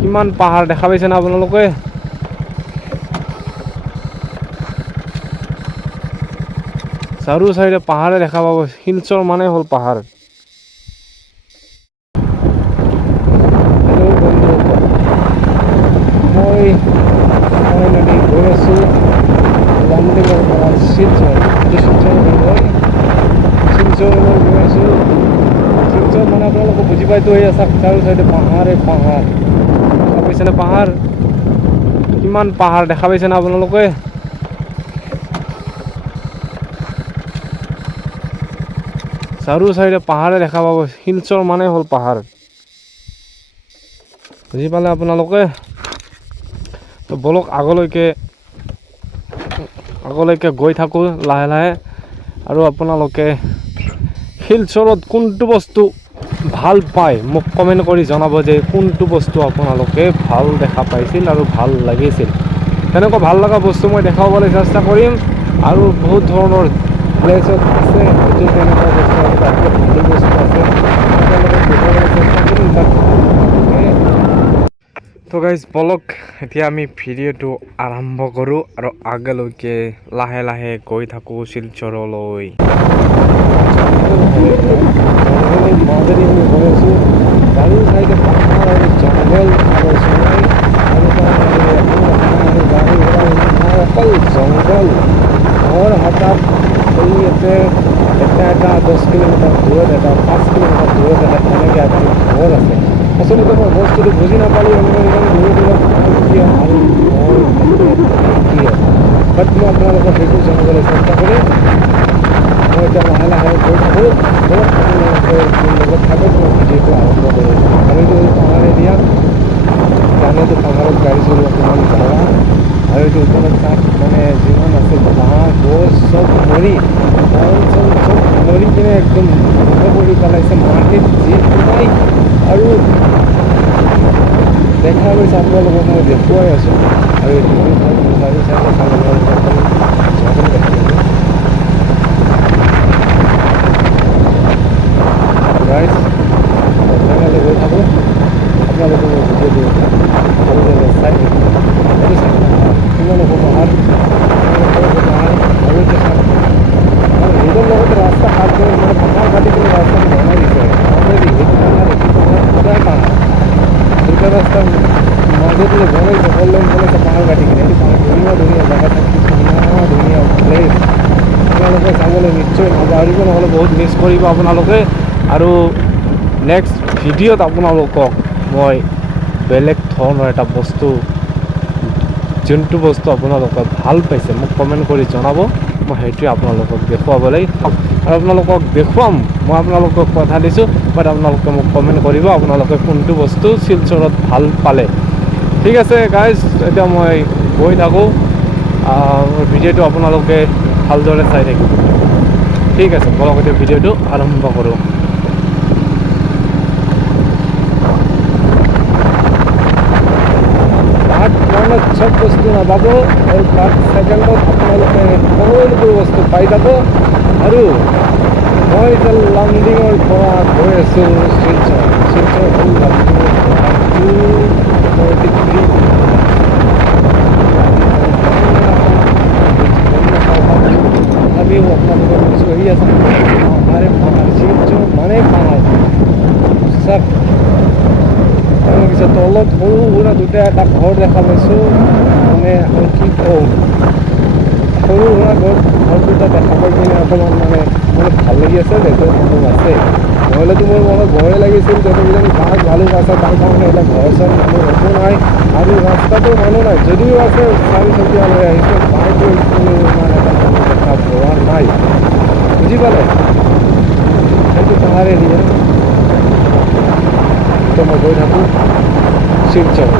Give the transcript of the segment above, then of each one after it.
কিমান পাহাৰ দেখা পাইছে না আপোনালোকে? চাৰু চাইডে পাহাৰে দেখা পাব। শিলচৰ মানে হ'ল পাহাৰ। হেল্ল' বন্ধুসকল, মই ফাইনেলি গৈ আছোঁ লামডিঙৰ পৰা শিলচৰ। শিলচৰলৈ গৈ আছোঁ। শিলচৰ মানে আপোনালোকে বুজি পাইতো এই আছে চাৰু চাইডে পাহাৰে পাহাৰ দেখা পাইছেনে? পাহাৰ কিমান পাহাৰ দেখা পাইছে না আপোনালোকে? চাৰু চাইডে পাহাৰে দেখা পাব। শিলচৰ মানে হ'ল পাহাৰ। বুজি পালে আপোনালোকে? তো বলক আগলৈকে গৈ থাকোঁ লাহে লাহে। আৰু আপোনালোকে শিলচৰত কোনটো বস্তু ভাল পায় মোক কমেণ্ট কৰি জনাব যে কোনটো বস্তু আপোনালোকে ভাল দেখা পাইছিল আৰু ভাল লাগিছিল। তেনেকুৱা ভাল লগা বস্তু মই দেখাবলৈ চেষ্টা কৰিম। আৰু বহুত ধৰণৰ প্লেছত আছে হয়তো তেনেকুৱা বস্তু আছে, ভাল বস্তু আছে, আপোনালোকক দেখাবলৈ চেষ্টা কৰিম। তো গাইজ বলক এতিয়া আমি ভিডিঅ'টো আৰম্ভ কৰোঁ আৰু আগলৈকে লাহে লাহে গৈ থাকোঁ শিলচৰলৈ। মাজেদি আমি গৈ আছোঁ। চাৰিও চাইডে পাহাৰ আৰু জংঘল আৰু চৰাই আৰু গাড়ী ঘোঁৰা অকল জংঘল। ঘৰ হঠাৎ এই ইয়াতে এটা 10 কিলোমিটাৰ দূৰত এটা 5 কিলোমিটাৰ দূৰত এটা তেনেকৈ এটা ঘৰ আছে। আচলতে মই বস্তুটো বুজি নাপালোঁ। ইমান দূৰত কিয় আৰু ঘৰ কিয়, বাট মই আপোনালোকক সেইটো জানিবলৈ চেষ্টা কৰিম। মই এতিয়া লাহে লাহে গৈ থাকোঁ। লগত থাকক মই ভিডিঅ'টো আৰম্ভ কৰোঁ। আমিতো পাহাৰ এৰিয়াত জানেতো পাহাৰত গাড়ী চলোৱা কিমান জাগা, আৰু এইটো ওপৰত তাত মানে যিমান আছে বাঁহ গছ চব মৰি চব মৰি কিনে একদম কৰি পেলাইছে মাটিত যি সোমাই। আৰু দেখা গৈছে আপোনালোকক মই দেখুৱাই আছোঁ। আৰু এইটো চাৰি চাইডে জংঘল দেখা গাইজ ফাইনেলি গৈ থাকোঁ। আপোনালোকে মই ভিডিঅ'টো ভালদৰে চাই থাকোঁ। এইটো চাই কিমান হ'ব পাহাৰ, পাহাৰ আৰু এইটো চাই আৰু সেইটোৰ লগতে ৰাস্তা কাট কৰি মানে পাহাৰ কাটি কিনে ৰাস্তাটো বনাই দিছে অলৰেডি। সেইটো পাহাৰ এইটো পাহাৰ সদায় পাহাৰ দুটা ৰাস্তা মাজতে বনাইছে, ফ'ৰ লেন বনাইছে পাহাৰ কাটি কিনে। এইটো পাহাৰ ধুনীয়া ধুনীয়া জেগা থাকি ধুনীয়া ধুনীয়া প্লেচ আপোনালোকে চাবলৈ নিশ্চয় নাপাহৰিব, নহ'লে বহুত মিছ কৰিব আপোনালোকে। আৰু নেক্সট ভিডিঅ'ত আপোনালোকক মই বেলেগ ধৰণৰ এটা বস্তু, যোনটো বস্তু আপোনালোকে ভাল পাইছে মোক কমেণ্ট কৰি জনাব। মই সেইটোৱে আপোনালোকক দেখুৱাবলৈ আৰু আপোনালোকক দেখুৱাম। মই আপোনালোকক কথা দিছোঁ, বাট আপোনালোকে মোক কমেণ্ট কৰিব আপোনালোকে কোনটো বস্তু শিলচৰত ভাল পালে। ঠিক আছে গাইজ, এতিয়া মই গৈ থাকোঁ। ভিডিঅ'টো আপোনালোকে ভালদৰে চাই থাকিব। ঠিক আছে, বলক এতিয়া ভিডিঅ'টো আৰম্ভ কৰোঁ। চব বস্তু নাপাব আৰু 5 ছেকেণ্ডত আপোনালোকে সকলোবোৰ বস্তু পাই যাব। আৰু মই এতিয়া লামডিঙৰ পৰা গৈ আছোঁ শিলচৰ। শিলচৰ হ'ল লামডিঙৰ পৰা 243 তথাপিও আপোনালোকে চহি আছে পাহাৰে পাহাৰ। শিলচৰ মানে পাহাৰ চব। তাৰপিছত তলত সৰু সুৰা দুটা এটা ঘৰ দেখা পাইছোঁ। মানে কি কওঁ, সৰু সুৰা ঘৰ দুটা দেখা পাই কিনে অকণমান মানে ভাল লাগি আছে। যিহেতু মানুহ আছে, নহ'লেতো মোৰ মনত ভয়ে লাগিছিল যিহেতু কিজানি বাঘ ভালুক আছে, তাৰ কাৰণে এটা ঘৰ চৰ মানুহ একো নাই। আৰু ৰাস্তাটো মানুহ নাই, যদিও আছে চাৰিচকীয়া লৈ আহিছে, বাইক লৈ ইমান এটা মানুহ দেখা পোৱা নাই। বুজি পালে? সেইটো পাহাৰ এৰিয়া। তো মই গৈ থাকোঁ শিলচৰ।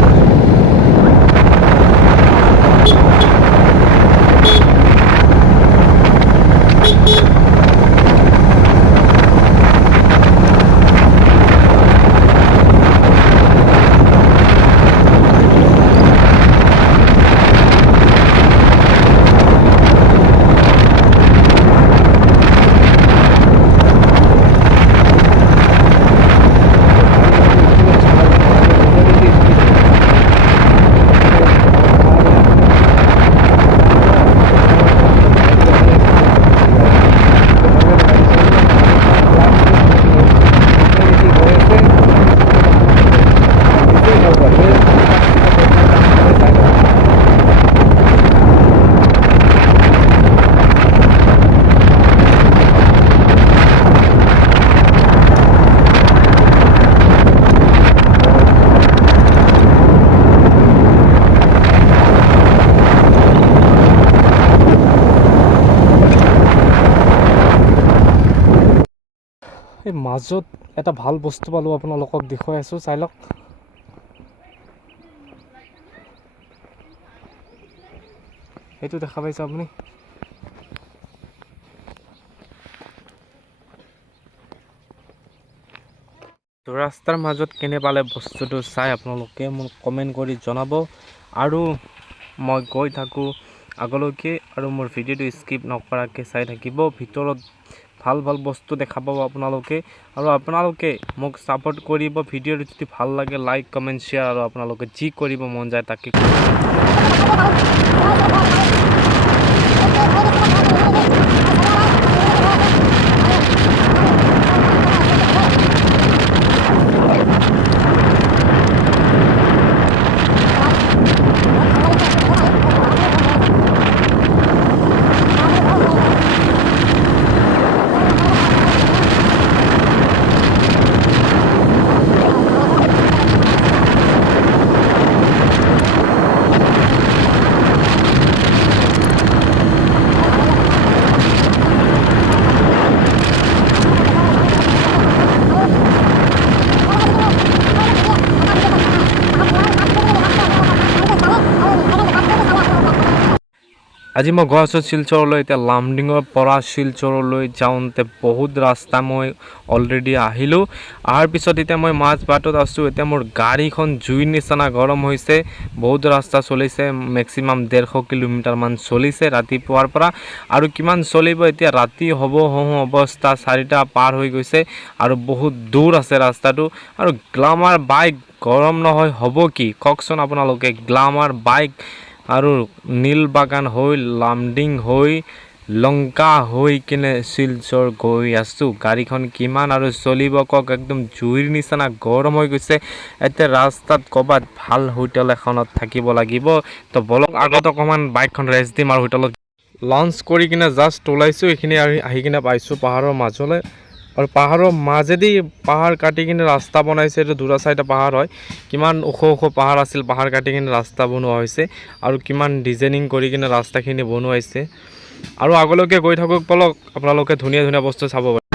এই মাজত এটা ভাল বস্তু পালোঁ, আপোনালোকক দেখুৱাই আছোঁ, চাই লওক। এইটো দেখা পাইছে আপুনি? ৰাস্তাৰ মাজত কেনে পালে বস্তুটো চাই আপোনালোকে মোক কমেণ্ট কৰি জনাব। আৰু মই গৈ থাকোঁ আগলৈকে, আৰু মোৰ ভিডিঅ'টো স্কিপ নকৰাকৈ চাই থাকিব। ভিতৰত ভাল ভাল বস্তু দেখা পাব আপোনালোকে, আৰু আপোনালোকে মোক ছাপোৰ্ট কৰিব। ভিডিঅ'টো যদি ভাল লাগে লাইক কমেণ্ট শ্বেয়াৰ, আৰু আপোনালোকে যি কৰিব মন যায় তাকে আজি মই গৈ আছোঁ শিলচৰলৈ। এতিয়া লামডিঙৰ পৰা শিলচৰলৈ যাওঁতে বহুত ৰাস্তা মই অলৰেডি আহিলোঁ। অহাৰ পিছত এতিয়া মই মাজ বাটত আছোঁ। এতিয়া মোৰ গাড়ীখন জুইৰ নিচিনা গৰম হৈছে। বহুত ৰাস্তা চলিছে, মেক্সিমাম 150 কিলোমিটাৰমান চলিছে ৰাতিপুৱাৰ পৰা, আৰু কিমান চলিব এতিয়া ৰাতি হ'ব হওঁ অৱস্থা। 4টা পাৰ হৈ গৈছে আৰু বহুত দূৰ আছে ৰাস্তাটো। আৰু গ্লামাৰ বাইক গৰম নহয় হ'ব কি কওকচোন আপোনালোকে? গ্লামাৰ বাইক আৰু নীল বাগান হৈ লামডিং হৈ লংকা হৈ কিনে শিলচৰ গৈ আছোঁ। গাড়ীখন কিমান আৰু চলিব কওক? একদম জুইৰ নিচিনা গৰম হৈ গৈছে। এতিয়া ৰাস্তাত ক'ৰবাত ভাল হোটেল এখনত থাকিব লাগিব। তো বলক আগত অকণমান বাইকখন ৰেষ্ট দিম, আৰু হোটেলত লাঞ্চ কৰি কিনে জাষ্ট ওলাইছোঁ। এইখিনি আহি কিনে পাইছোঁ পাহাৰৰ মাজলৈ, আৰু পাহাৰৰ মাজেদি পাহাৰ কাটি কিনে ৰাস্তা বনাইছে। এইটো দুটা চাইডে পাহাৰ হয়, কিমান ওখ ওখ পাহাৰ আছিল, পাহাৰ কাটি কিনে ৰাস্তা বনোৱা হৈছে, আৰু কিমান ডিজাইনিং কৰি কিনে ৰাস্তাখিনি বনোৱাইছে। আৰু আগলৈকে গৈ থাকক বলক, আপোনালোকে ধুনীয়া ধুনীয়া বস্তু চাব পাৰে।